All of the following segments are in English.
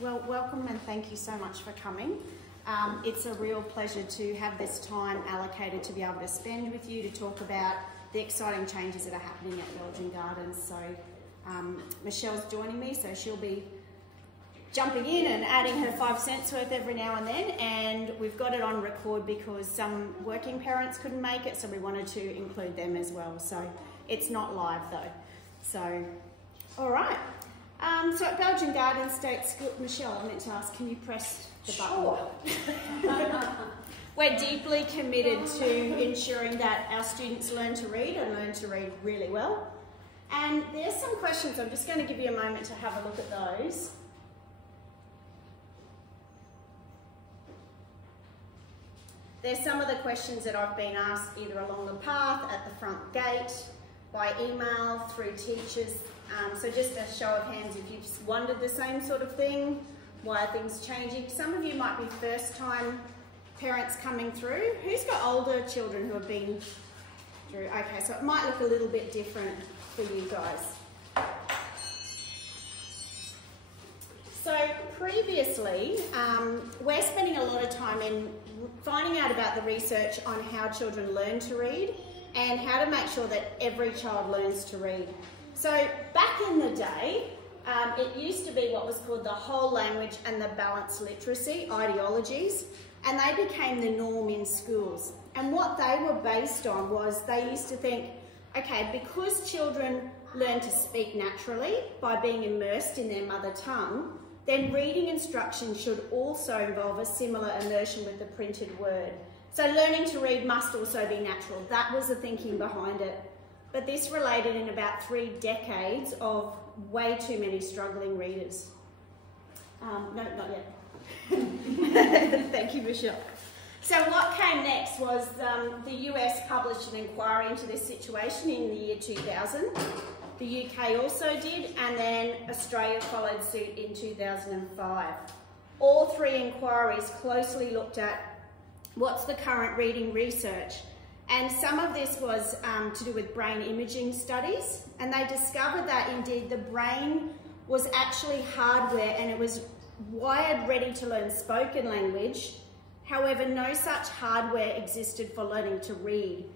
Well, welcome and thank you so much for coming. It's a real pleasure to have this time allocated to be able to spend with you to talk about the exciting changes that are happening at Belgian Gardens. So Michelle's joining me, so she'll be jumping in and adding her 5 cents worth every now and then, and we've got it on record because some working parents couldn't make it, so we wanted to include them as well. So it's not live though. So, all right. So at Belgian Gardens State Schools, Michelle, I meant to ask, can you press the button? Sure. We're deeply committed to ensuring that our students learn to read and learn to read really well. And there's some questions, I'm just going to give you a moment to have a look at those. There's some of the questions that I've been asked either along the path, at the front gate, by email, through teachers. So just a show of hands if you've wondered the same sort of thing, why are things changing? Some of you might be first time parents coming through. Who's got older children who have been through? Okay, so it might look a little bit different for you guys. So previously, we're spending a lot of time in finding out about the research on how children learn to read and how to make sure that every child learns to read. So back in the day, it used to be what was called the whole language and the balanced literacy ideologies, and they became the norm in schools. And what they were based on was they used to think, okay, because children learn to speak naturally by being immersed in their mother tongue, then reading instruction should also involve a similar immersion with the printed word. So learning to read must also be natural. That was the thinking behind it. But this related in about 3 decades of way too many struggling readers. No, not yet. Thank you, Michelle. So what came next was the US published an inquiry into this situation in the year 2000. The UK also did, and then Australia followed suit in 2005. All 3 inquiries closely looked at what's the current reading research. And some of this was to do with brain imaging studies, and they discovered that indeed the brain was actually hardware and it was wired ready to learn spoken language. However, no such hardware existed for learning to read.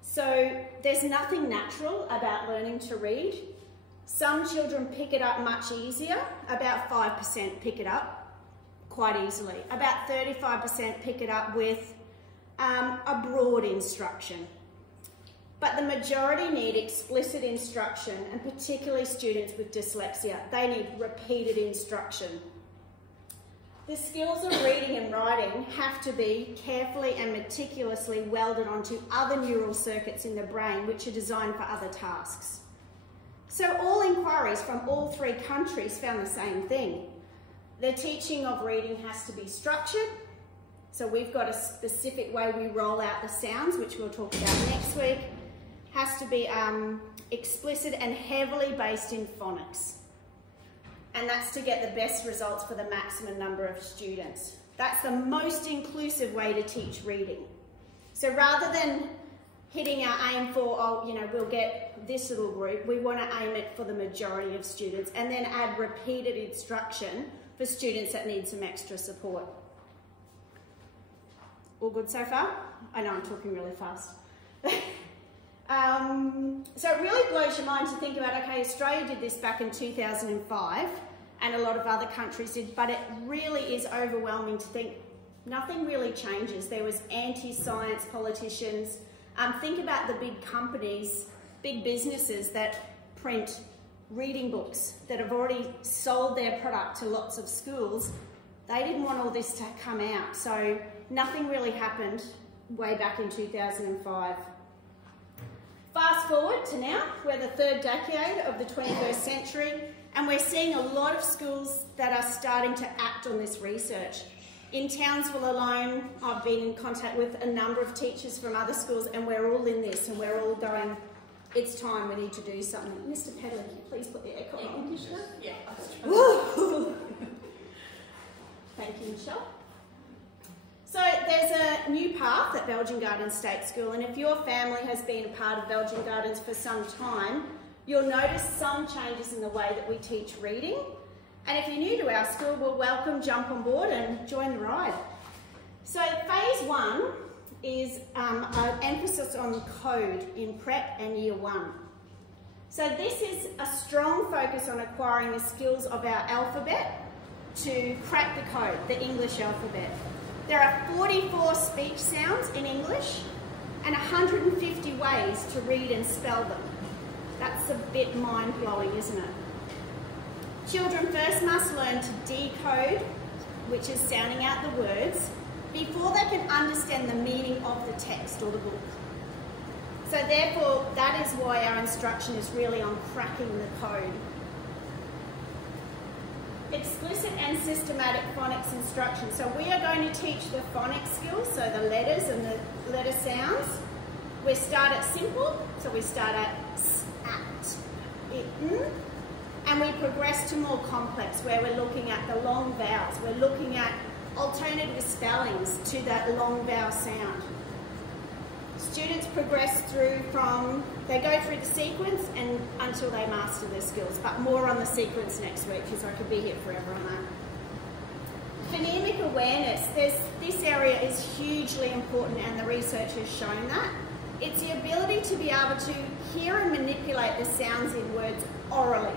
So there's nothing natural about learning to read. Some children pick it up much easier, about 5% pick it up quite easily. About 35% pick it up with a broad instruction. But the majority need explicit instruction, and particularly students with dyslexia. They need repeated instruction. The skills of reading and writing have to be carefully and meticulously welded onto other neural circuits in the brain which are designed for other tasks. So all inquiries from all 3 countries found the same thing. The teaching of reading has to be structured. So we've got a specific way we roll out the sounds, which we'll talk about next week. Has to be explicit and heavily based in phonics. And that's to get the best results for the maximum number of students. That's the most inclusive way to teach reading. So rather than hitting our aim for, oh, you know, we'll get this little group, we want to aim it for the majority of students and then add repeated instruction for students that need some extra support. All good so far? I know I'm talking really fast. So it really blows your mind to think about, okay, Australia did this back in 2005 and a lot of other countries did, but it really is overwhelming to think nothing really changes. There was anti-science politicians. Think about the big companies, big businesses that print reading books that have already sold their product to lots of schools. They didn't want all this to come out. So nothing really happened way back in 2005. Fast forward to now, we're the 3rd decade of the 21st century, and we're seeing a lot of schools that are starting to act on this research. In Townsville alone, I've been in contact with a number of teachers from other schools, and we're all in this, and we're all going, it's time, we need to do something. Mr. Pedler, can you please put the aircon on, Commissioner? Yeah, that's true. Thank you, Michelle. So there's a new path at Belgian Gardens State School, and if your family has been a part of Belgian Gardens for some time, you'll notice some changes in the way that we teach reading. And if you're new to our school, well, welcome, jump on board and join the ride. So phase 1 is an emphasis on code in prep and year 1. So this is a strong focus on acquiring the skills of our alphabet to crack the code, the English alphabet. There are 44 speech sounds in English and 150 ways to read and spell them. That's a bit mind-blowing, isn't it? Children first must learn to decode, which is sounding out the words, before they can understand the meaning of the text or the book. So therefore, that is why our instruction is really on cracking the code. Explicit and systematic phonics instruction. So we are going to teach the phonics skills, so the letters and the letter sounds. We start at simple, so we start at s, at, it, and we progress to more complex, where we're looking at the long vowels. We're looking at alternative spellings to that long vowel sound. Students progress through they go through the sequence and until they master their skills, but more on the sequence next week because I could be here forever on that. Phonemic awareness, this area is hugely important and the research has shown that. It's the ability to be able to hear and manipulate the sounds in words orally.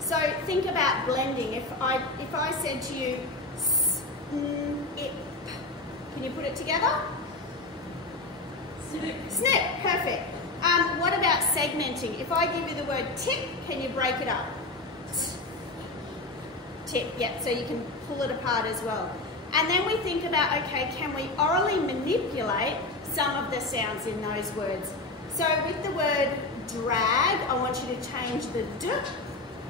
So think about blending. If I said to you, it, can you put it together? Snip, perfect. What about segmenting? If I give you the word tip, can you break it up? Tip, yeah, so you can pull it apart as well. And then we think about, okay, can we orally manipulate some of the sounds in those words? So with the word drag, I want you to change the d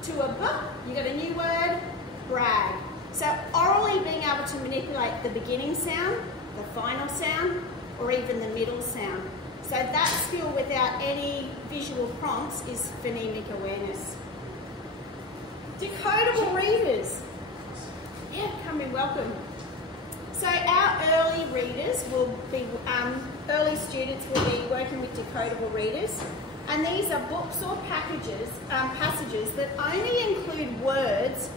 to a b. You got a new word, brag. So orally being able to manipulate the beginning sound, the final sound, or even the middle sound. So that skill without any visual prompts is phonemic awareness. Decodable readers. Yeah, come in, welcome. So our early readers will be, early students will be working with decodable readers. And these are books or passages that only include words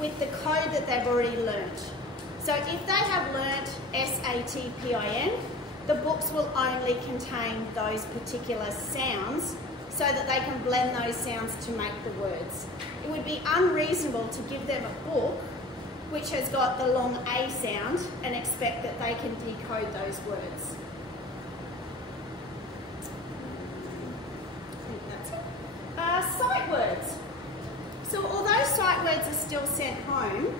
with the code that they've already learnt. So if they have learnt SATPIN, the books will only contain those particular sounds so that they can blend those sounds to make the words. It would be unreasonable to give them a book which has got the long A sound and expect that they can decode those words. I think that's it. Sight words. So although sight words are still sent home,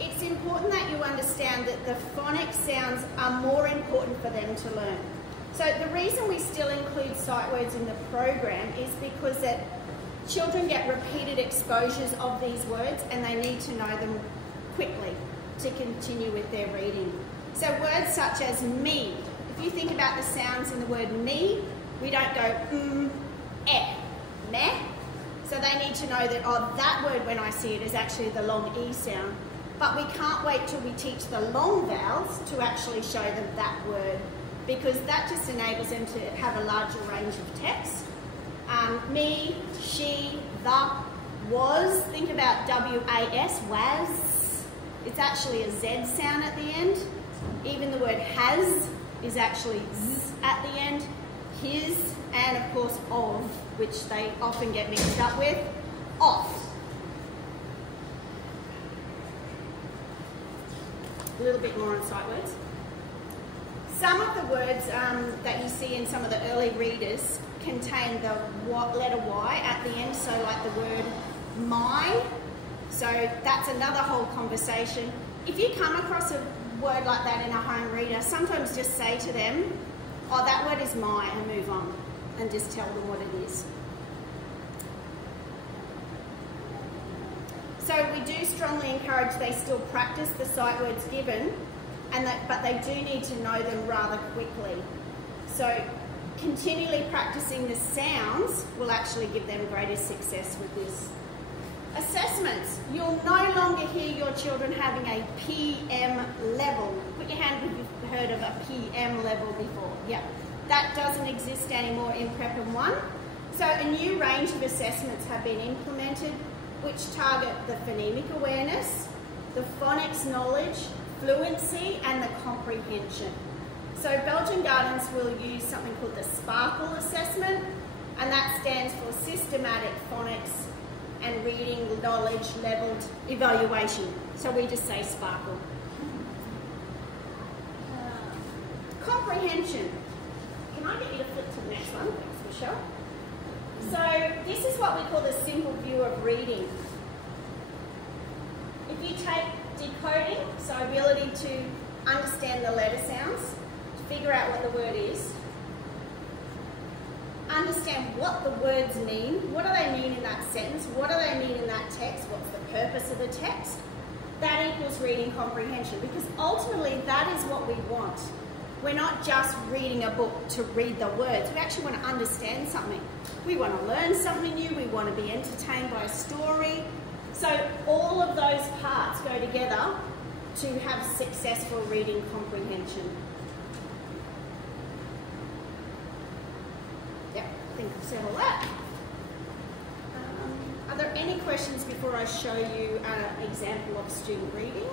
it's important that you understand that the phonic sounds are more important for them to learn. So the reason we still include sight words in the program is because that children get repeated exposures of these words and they need to know them quickly to continue with their reading. So words such as me, if you think about the sounds in the word me, we don't go meh. So they need to know that, oh, that word when I see it is actually the long E sound. But we can't wait till we teach the long vowels to actually show them that word, because that just enables them to have a larger range of text. Me, she, the, was, think about W-A-S, was. It's actually a Z sound at the end. Even the word has is actually Z at the end. His, and of course of, which they often get mixed up with, off. A little bit more on sight words. Some of the words that you see in some of the early readers contain the letter Y at the end, so like the word my. So that's another whole conversation. If you come across a word like that in a home reader, sometimes just say to them, oh, that word is my, and move on, and just tell them what it is. So we do strongly encourage they still practice the sight words given, but they do need to know them rather quickly. So continually practicing the sounds will actually give them greater success with this. Assessments. You'll no longer hear your children having a PM level. Put your hand if you've heard of a PM level before. Yeah, that doesn't exist anymore in Prep and 1. So a new range of assessments have been implemented. which target the phonemic awareness, the phonics knowledge, fluency, and the comprehension. So Belgian Gardens will use something called the Sparkle assessment, and that stands for Systematic Phonics and Reading Knowledge Leveled Evaluation. So we just say Sparkle. Comprehension. Can I get you to flip to the next one? Thanks, Michelle. So this is what we call the simple view of reading. If you take decoding, so ability to understand the letter sounds, to figure out what the word is, understand what the words mean, what do they mean in that sentence, what do they mean in that text, what's the purpose of the text, that equals reading comprehension, because ultimately that is what we want. We're not just reading a book to read the words, we actually want to understand something. We want to learn something new, we want to be entertained by a story. So all of those parts go together to have successful reading comprehension. Yep, I think I've said all that. Are there any questions before I show you an example of student reading?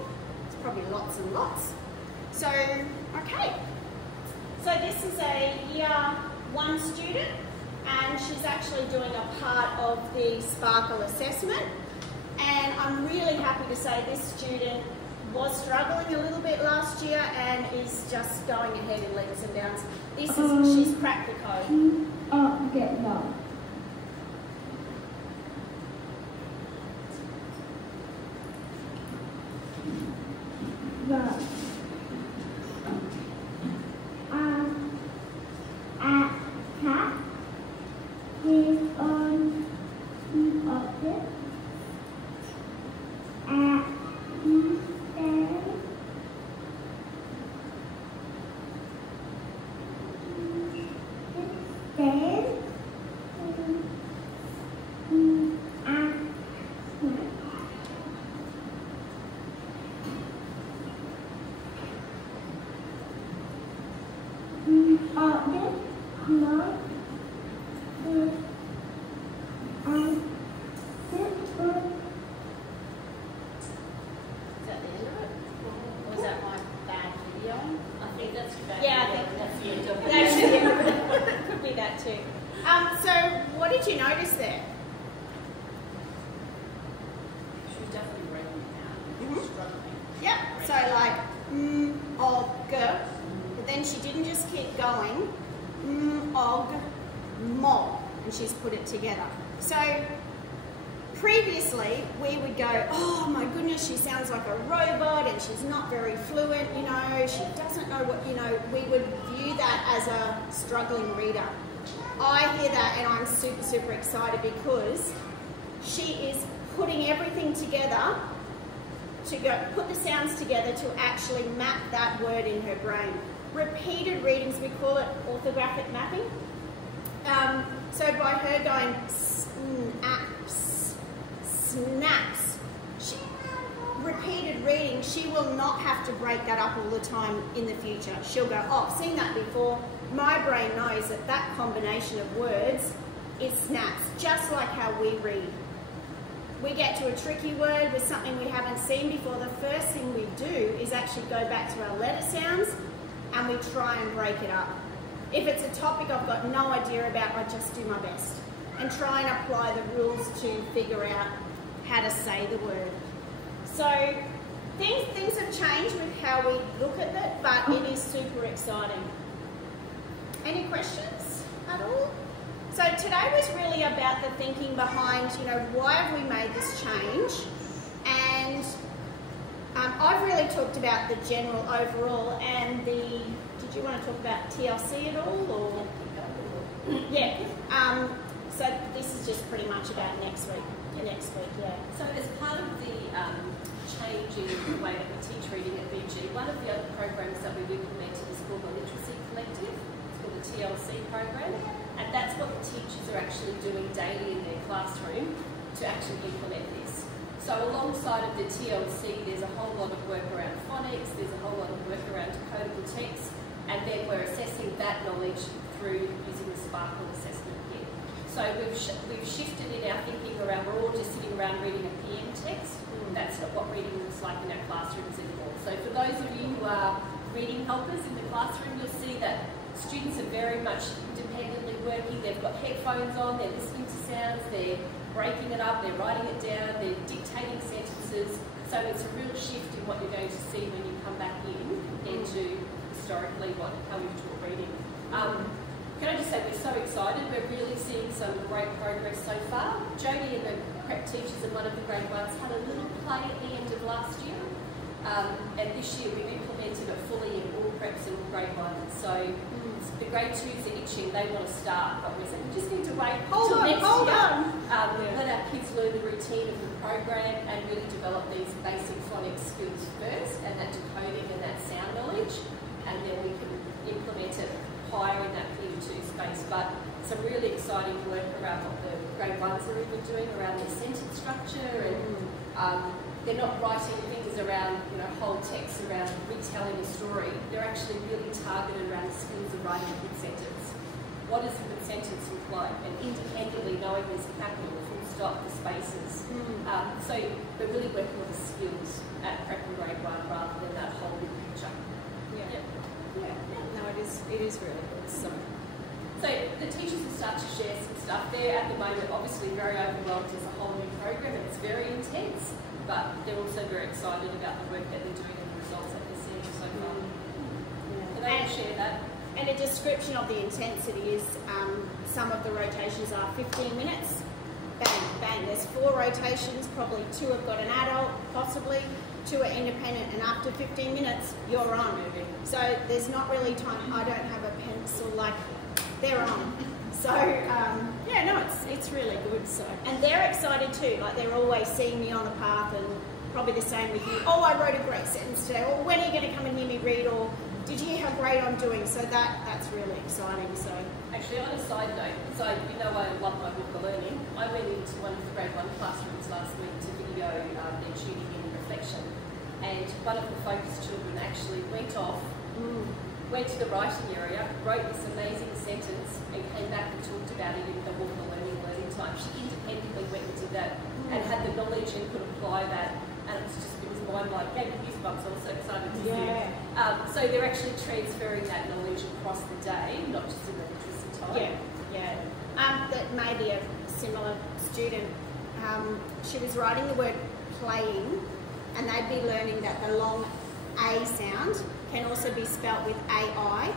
It's probably lots and lots. So, okay. So this is a year 1 student, and she's actually doing a part of the Sparkle assessment. And I'm really happy to say this student was struggling a little bit last year and is just going ahead in leaps and bounds. This is, she's cracked the code. Get no. Right. Cat is on the object. He stands. So what did you notice there? She was definitely breaking it down. Struggling. Yep, so like og, but then she didn't just keep going, og, mo, and she's put it together. So previously we would go, oh my goodness, she sounds like a robot and she's not very fluent, you know, she doesn't know what, you know, we would view that as a struggling reader. I hear that and I'm super, super excited because she is putting everything together to go put the sounds together to actually map that word in her brain. Repeated readings, we call it orthographic mapping. So by her going snaps, repeated reading, she will not have to break that up all the time in the future. She'll go, oh, I've seen that before. My brain knows that that combination of words is snaps, just like how we read. We get to a tricky word with something we haven't seen before, the first thing we do is actually go back to our letter sounds and we try and break it up. If it's a topic I've got no idea about, I just do my best and try and apply the rules to figure out how to say the word. So things have changed with how we look at it, but it is super exciting. Any questions at all? So today was really about the thinking behind, you know, why have we made this change? And I've really talked about the general overall and the, did you want to talk about TLC at all? Or? Yeah. So this is just pretty much about next week. Yeah. So as part of the change in the way that we teach reading at BG, one of the other programs that we've implemented is called the Literacy Collective. It's called the TLC program. And that's what the teachers are actually doing daily in their classroom to actually implement this. So alongside of the TLC, there's a whole lot of work around phonics, there's a whole lot of work around decodable text, and then we're assessing that knowledge through using the Sparkle assessment here. So we've shifted in our thinking around, we're all just sitting around reading a PM text. That's not what reading looks like in our classrooms anymore. So for those of you who are reading helpers in the classroom, you'll see that students are very much independently working. They've got headphones on, they're listening to sounds, they're breaking it up, they're writing it down, they're dictating sentences. So it's a real shift in what you're going to see when you come back in compared to historically how we've taught reading. Can I just say we're so excited. We're really seeing some great progress so far. Jodie and the prep teachers in one of the grade ones had a little play at the end of last year. And this year we've implemented it fully in all preps and all grade ones. So the grade 2s are itching, they want to start, but we're saying we just need to wait until next year. Let our kids learn the routine of the program and really develop these basic phonics skills first, and that decoding and that sound knowledge, and then we can implement it higher in that P2 space. But some really exciting work around what the grade 1s are even doing around their sentence structure, and they're not writing things around, whole text around retelling a story. They're actually really targeted around the skills of writing a good sentence. What does a good sentence look like? And independently knowing there's a capital, full stop, the spaces. So we're really working on the skills at prep and grade 1 rather than that whole big picture. No, it is really good. So the teachers will start to share some stuff. They're at the moment obviously very overwhelmed. It's a whole new program and it's very intense, but they're also very excited about the work that they're doing and the results that they're seeing so far. Can they share that? And a description of the intensity is some of the rotations are 15 minutes, bang, bang. There's 4 rotations, probably 2 have got an adult, possibly, 2 are independent, and after 15 minutes, you're on. So there's not really time, I don't have a pencil, like, they're on. So, it's really good. So, and they're excited too, like they're always seeing me on the path, and probably the same with you. Oh, I wrote a great sentence today, or when are you going to come and hear me read, or did you hear how great I'm doing? So that's really exciting. So actually, on a side note, so I love my book, The Learning. I went into one of the grade 1 classrooms last week to video their tuning in reflection, and one of the focus children actually went off, went to the writing area, wrote this amazing sentence, and came back and talked about it in the walk the learning time. She independently went and did that and had the knowledge and could apply that, and it was mind-blowing. Gave me goosebumps. I was so excited to see it. So they're actually transferring that knowledge across the day, not just in the literacy time. That may be a similar student. She was writing the word playing, and they'd be learning that the long A sound can also be spelt with AI,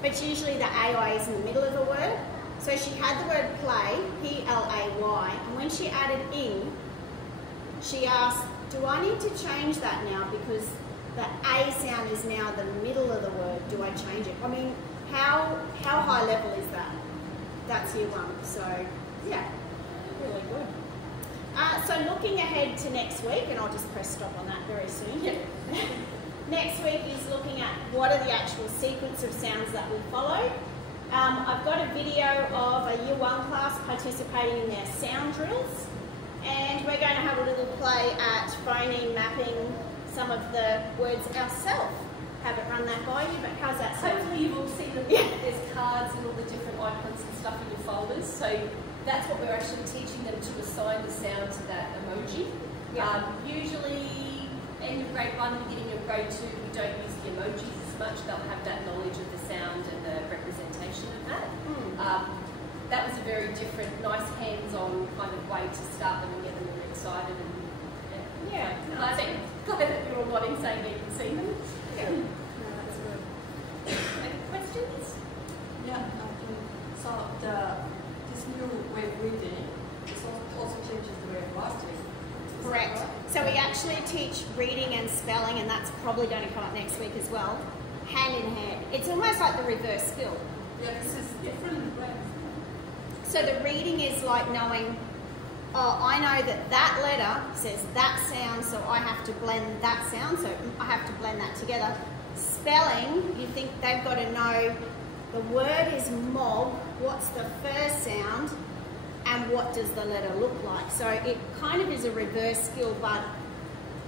but usually the AI is in the middle of a word. So she had the word play, P-L-A-Y, and when she added in, she asked, do I need to change that now because the A sound is now the middle of the word? Do I change it? I mean, how high level is that? That's year 1, so really good. So looking ahead to next week, and I'll just press stop on that very soon. Next week is looking at what are the actual sequence of sounds that we follow. I've got a video of a year 1 class participating in their sound drills, and we're going to have a little play at phoneme mapping some of the words ourselves. Haven't run that by you, but how's that sound? Hopefully you've all seen that there's cards and all the different icons and stuff in your folders, so that's what we're actually teaching them, to assign the sound to that emoji. Usually in your grade 1, beginning of grade 2, we don't use the emojis as much. They'll have that knowledge of the sound and the representation of that. That was a very different, nice hands-on kind of way to start them and get them really excited. Glad that you're all nodding, saying that you can see them. That's good. Any questions? So this new way of reading also changes the way of writing. Correct. So we actually teach reading and spelling, and that's probably going to come up next week as well, hand in hand. It's almost like the reverse skill. This is different ways. So the reading is like knowing, oh, I know that letter says that sound, so I have to blend that sound, so I have to blend that together. Spelling, you think they've got to know the word is mob, what's the first sound, and what does the letter look like. So it kind of is a reverse skill, but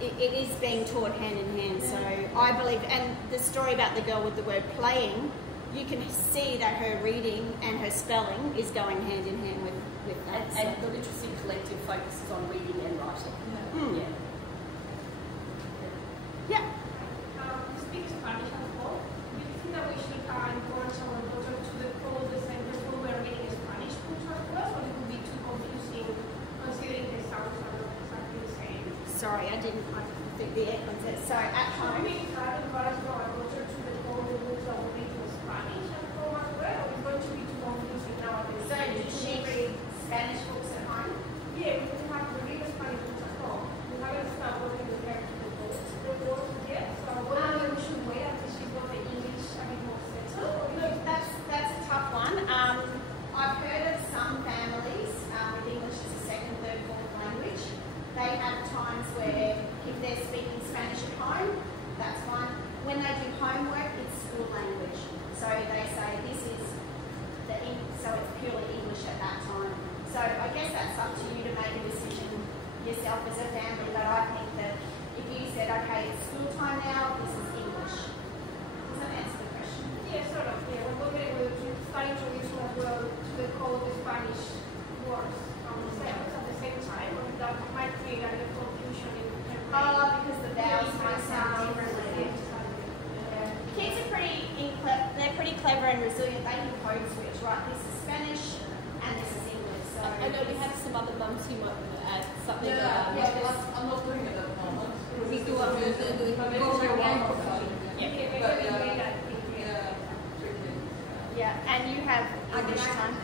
it is being taught hand in hand. So I believe, and the story about the girl with the word playing, you can see that her reading and her spelling is going hand in hand with with that. And the Literacy Collective focuses on reading and writing. Mm. Yeah. Yeah. You speak Spanish at home. Do you think that we should encourage our daughter to the call the center school where reading Spanish books as well, or it would be too confusing considering the sounds are not exactly the same? Sorry, I didn't think the air concept. So at home. We try to encourage our daughter to the call the books that will read in Spanish at home as well, or it's going to be too confusing nowadays? So did she read Spanish books at home? Yeah, we can have to read the Spanish books at home. We haven't started working with her to the books yet, so we should wait until she's got the English a bit more settled. Look, that's a tough one. I've heard of some families with English as a second, third, fourth language. They have times where if they're speaking Spanish at home, that's fine. When they do homework, it's school language. So they say this is so it's purely English at that time. So I guess that's up to you to make a decision yourself as a family. But I think that if you said, okay, it's school time now, this is English. Does that answer the question? Yeah, sort of. Yeah, we're looking at start introducing as well to the code of Spanish words at the same time, or that might create a little confusion in her brain. Oh, because the vowels might sound differently. Yeah. Kids are they're pretty clever and resilient. They can code switch, right? This is Spanish and this is English. So I know we have some other mums who might want to add something. Yeah, I'm not doing it at the moment. We do our But maybe Yeah. But yeah, tricky. yeah, and you have English time.